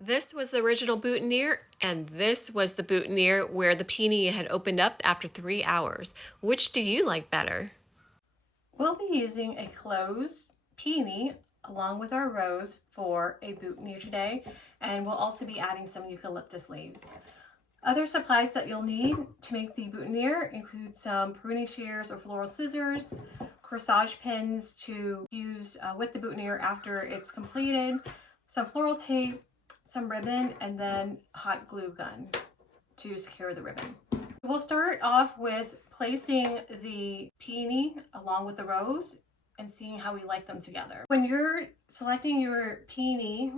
This was the original boutonniere, and this was the boutonniere where the peony had opened up after 3 hours. Which do you like better? We'll be using a closed peony along with our rose for a boutonniere today, and we'll also be adding some eucalyptus leaves. Other supplies that you'll need to make the boutonniere include some pruning shears or floral scissors, corsage pins to use with the boutonniere after it's completed, some floral tape, some ribbon, and then hot glue gun to secure the ribbon. We'll start off with placing the peony along with the rose and seeing how we like them together. When you're selecting your peony,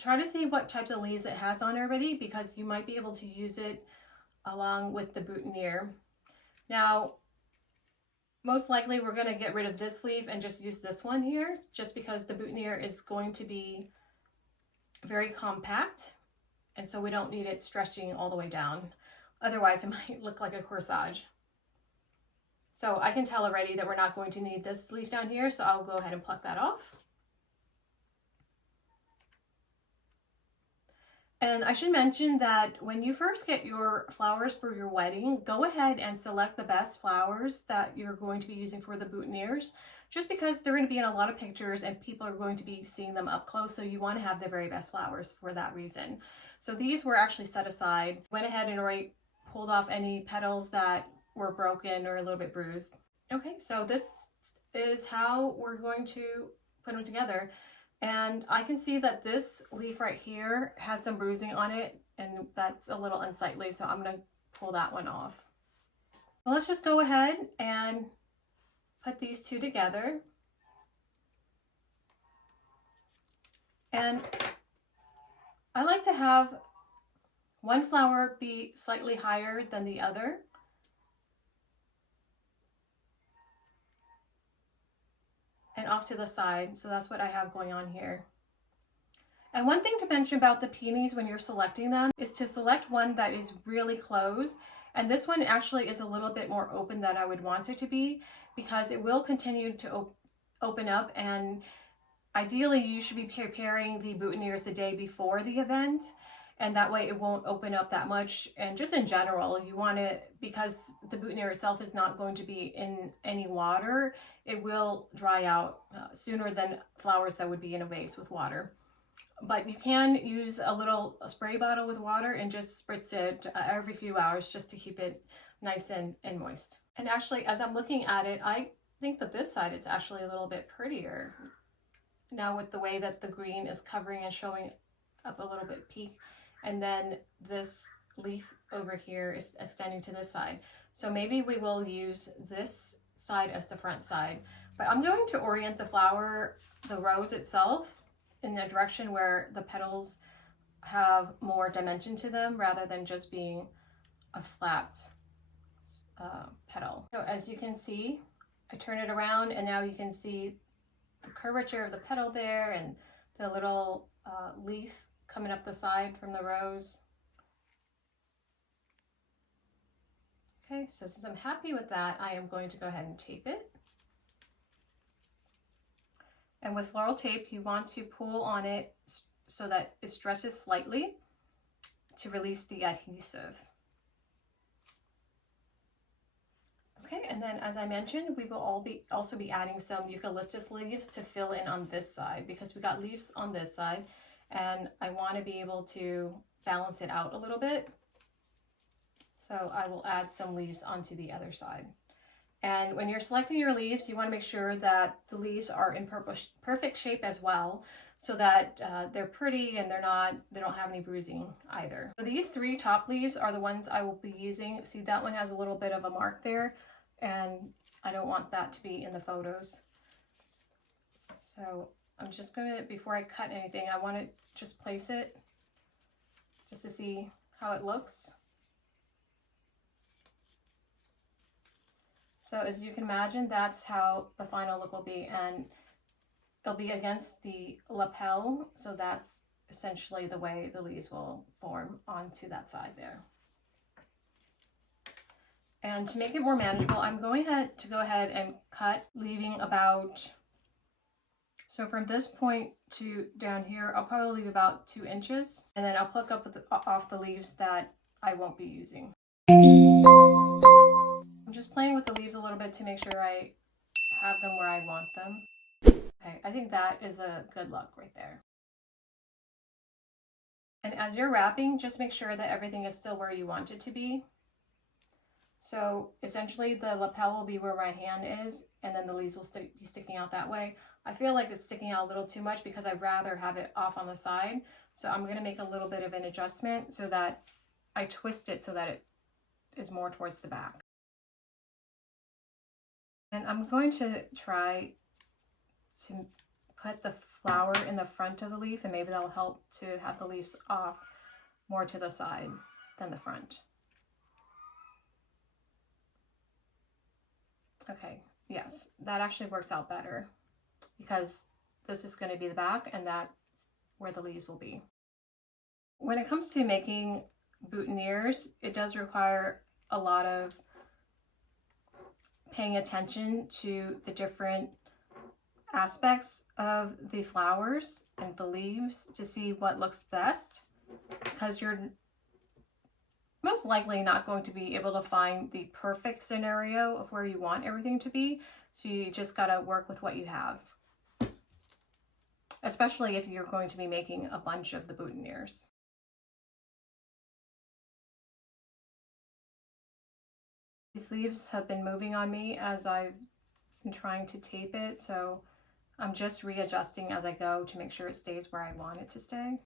try to see what types of leaves it has on already, because you might be able to use it along with the boutonniere. Now, most likely we're going to get rid of this leaf and just use this one here, just because the boutonniere is going to be very compact, and so we don't need it stretching all the way down. Otherwise it might look like a corsage. So I can tell already that we're not going to need this leaf down here, so I'll go ahead and pluck that off. And I should mention that when you first get your flowers for your wedding, go ahead and select the best flowers that you're going to be using for the boutonnieres, just because they're going to be in a lot of pictures and people are going to be seeing them up close, so you want to have the very best flowers for that reason. So these were actually set aside. Went ahead and already pulled off any petals that were broken or a little bit bruised. Okay, so this is how we're going to put them together. And I can see that this leaf right here has some bruising on it, and that's a little unsightly, so I'm going to pull that one off. Well, let's just go ahead and put these two together. And I like to have one flower be slightly higher than the other. And off to the side. So that's what I have going on here. And one thing to mention about the peonies when you're selecting them is to select one that is really closed. And this one actually is a little bit more open than I would want it to be, because it will continue to open up, and ideally you should be preparing the boutonnieres the day before the event, and that way it won't open up that much. And just in general, you want to, because the boutonniere itself is not going to be in any water, it will dry out sooner than flowers that would be in a vase with water. But you can use a little spray bottle with water and just spritz it every few hours just to keep it nice and moist. And actually, as I'm looking at it, I think that this side is actually a little bit prettier now, with the way that the green is covering and showing up a little bit peak. And then this leaf over here is extending to this side. So maybe we will use this side as the front side. But I'm going to orient the flower, the rose itself, in the direction where the petals have more dimension to them, rather than just being a flat petal. So as you can see, I turn it around, and now you can see the curvature of the petal there, and the little leaf coming up the side from the rose. Okay, so since I'm happy with that, I am going to go ahead and tape it. And with floral tape, you want to pull on it so that it stretches slightly to release the adhesive. Okay, and then as I mentioned, we will also be adding some eucalyptus leaves to fill in on this side, because we got leaves on this side, and I want to be able to balance it out a little bit. So I will add some leaves onto the other side. And when you're selecting your leaves, you want to make sure that the leaves are in perfect shape as well, so that they're pretty and they don't have any bruising either. So these three top leaves are the ones I will be using. See, that one has a little bit of a mark there, and I don't want that to be in the photos. So I'm just going to, before I cut anything, I want to just place it just to see how it looks. So as you can imagine, that's how the final look will be, and it'll be against the lapel, so that's essentially the way the leaves will form onto that side there. And to make it more manageable, I'm going to go ahead and cut, leaving about So from this point to down here, I'll probably leave about 2 inches, and then I'll pluck up off the leaves that I won't be using. I'm just playing with the leaves a little bit to make sure I have them where I want them. Okay, I think that is a good look right there. And as you're wrapping, just make sure that everything is still where you want it to be. So essentially the lapel will be where my hand is, and then the leaves will be sticking out that way. I feel like it's sticking out a little too much because I'd rather have it off on the side. So I'm going to make a little bit of an adjustment so that I twist it so that it is more towards the back. And I'm going to try to put the flower in the front of the leaf, and maybe that'll help to have the leaves off more to the side than the front. Okay, yes, that actually works out better because this is going to be the back and that's where the leaves will be. When it comes to making boutonnieres, it does require a lot of paying attention to the different aspects of the flowers and the leaves to see what looks best, because you're most likely not going to be able to find the perfect scenario of where you want everything to be. So you just got to work with what you have, especially if you're going to be making a bunch of the boutonnieres. These leaves have been moving on me as I've been trying to tape it, so I'm just readjusting as I go to make sure it stays where I want it to stay.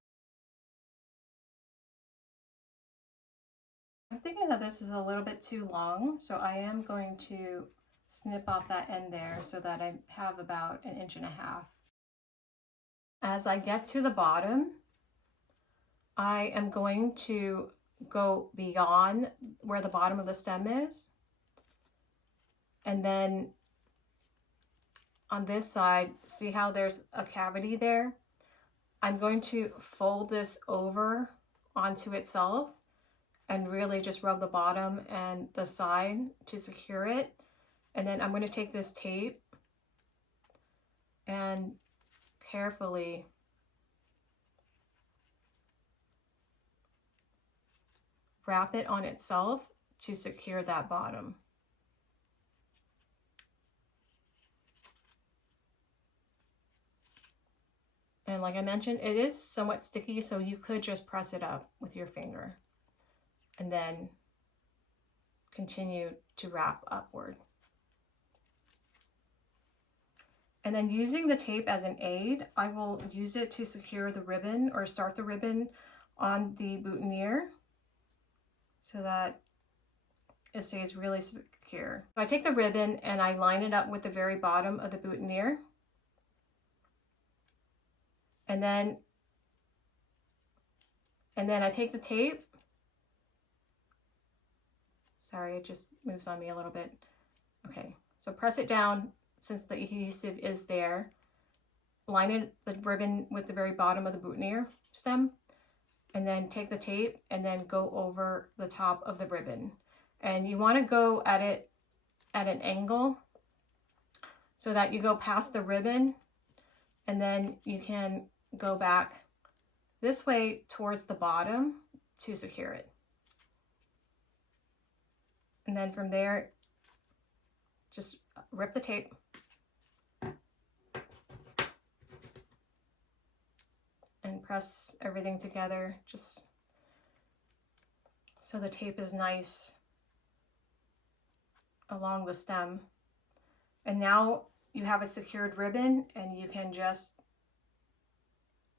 I'm thinking that this is a little bit too long, so I am going to snip off that end there so that I have about 1.5 inches. As I get to the bottom, I am going to go beyond where the bottom of the stem is, and then on this side, see how there's a cavity there? I'm going to fold this over onto itself and really just rub the bottom and the side to secure it. And then I'm going to take this tape and carefully wrap it on itself to secure that bottom. And like I mentioned, it is somewhat sticky, so you could just press it up with your finger and then continue to wrap upward. And then using the tape as an aid, I will use it to secure the ribbon or start the ribbon on the boutonniere so that it stays really secure. So I take the ribbon and I line it up with the very bottom of the boutonniere. And then I take the tape. Sorry, it just moves on me a little bit. Okay, so press it down since the adhesive is there. Line the ribbon with the very bottom of the boutonniere stem, and then take the tape and then go over the top of the ribbon. And you want to go at it at an angle so that you go past the ribbon, and then you can go back this way towards the bottom to secure it. And then from there, just rip the tape. And press everything together just so the tape is nice along the stem. And now you have a secured ribbon and you can just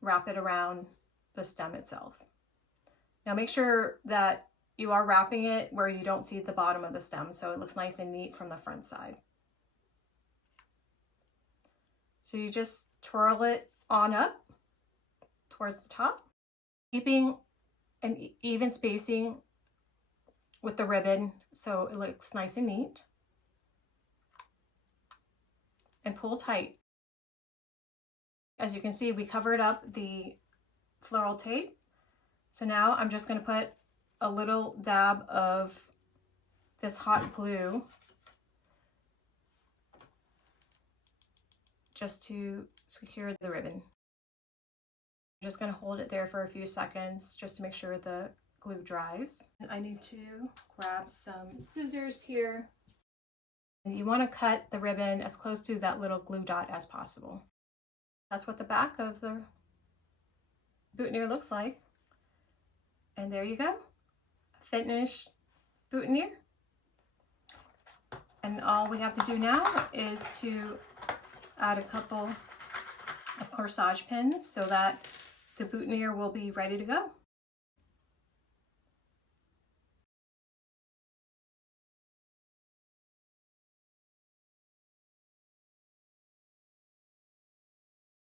wrap it around the stem itself. Now make sure that you are wrapping it where you don't see the bottom of the stem, so it looks nice and neat from the front side. So you just twirl it on up towards the top, keeping an even spacing with the ribbon so it looks nice and neat. And pull tight. As you can see, we covered up the floral tape. So now I'm just going to put a little dab of this hot glue just to secure the ribbon. I'm just going to hold it there for a few seconds just to make sure the glue dries. And I need to grab some scissors here. And you want to cut the ribbon as close to that little glue dot as possible. That's what the back of the boutonniere looks like. And there you go, finished boutonniere. And all we have to do now is to add a couple of corsage pins so that the boutonniere will be ready to go.